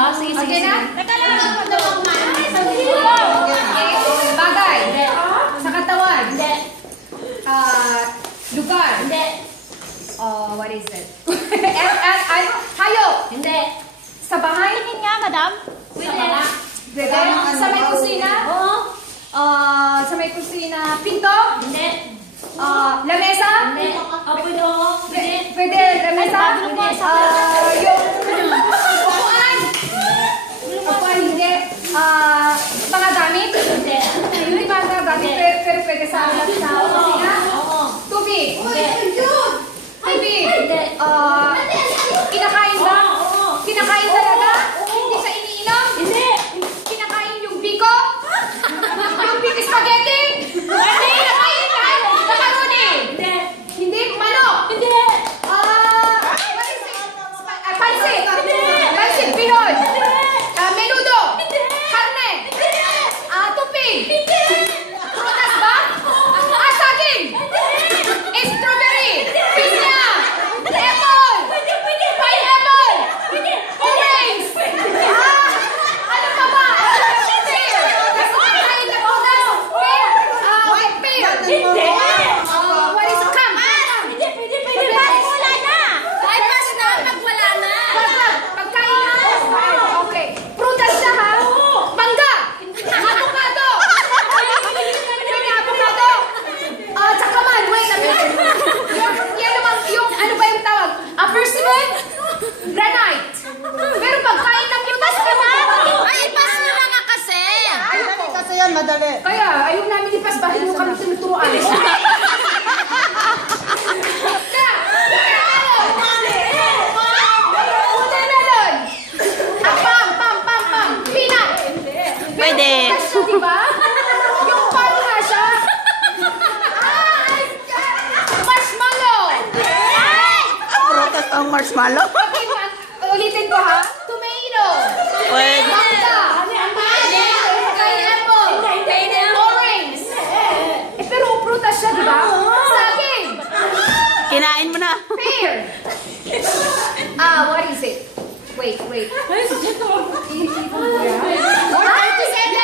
Sige, sige, Okay sige. na? Teka lang. Okay. Bagay. Hindi. Sa katawan. Hindi. Lugar. Hindi. What is it? Hayop. Hindi. Sa bahay. Tingin nga, madam. Sa baba. Pwede. Sa may kusina. Oo. Sa may kusina. Pinto. Hindi. Lamesa. Hindi. Pwede ako. Pwede. Pwede. Lamesa. Ay, bago na po. Yung upuan. Upuan. Hindi. Mga gamit. Hindi. Hindi mga gamit. Pero pwede sa kusina. Oo. Tubig. Hindi. Tubig. Hindi. Kinakain ba? Oo. Kinakain talaga? Hindi siya iniinom? Hindi. Kinakain yung biko? Yung biko spaghetti? Hindi, kinakain ka? Macaroni? Hindi. Hindi, manok? Hindi. What is it? Pansit? Hindi. Pansit, Pinoy? Hindi. Menudo? Hindi. Karne? Hindi. Tupig? Hindi. Prutas ba? Saging? Strawberry? Pinya? Apple? Pwede. Pineapple? Pwede. Orange! Ano pa ba? Pear! Kain na prutas? Pear! Hindi. What is it? Come! Hindi. Bakit wala na? Ay, pas na. Pag wala na. Pagkain ha? Okay. Prutas siya ha? Mangga! Avocado! Pwede avocado? Tsaka man, wait a minute. Yan naman, yung ano ba yung tawag? Persimmon? Granite. Pero pagkain ng prutas ka na. Ay, pas na nga kasi. Kasi yan, madali. Kaya, ayaw namin ipas ba? Hindi mo kami tinuturuan. Watermelon! Pam! Peanut! Pwede. Pero siya, diba? Yung pam nga siya. Marshmallow! Prutas ang marshmallow. Okay, ulitin ko ha. Tomato! Pwede. Mangga! Pineapple! Orange! Pero prutas siya, diba? Saging! Kinain mo na. Pear! What is it? Wait. Ay,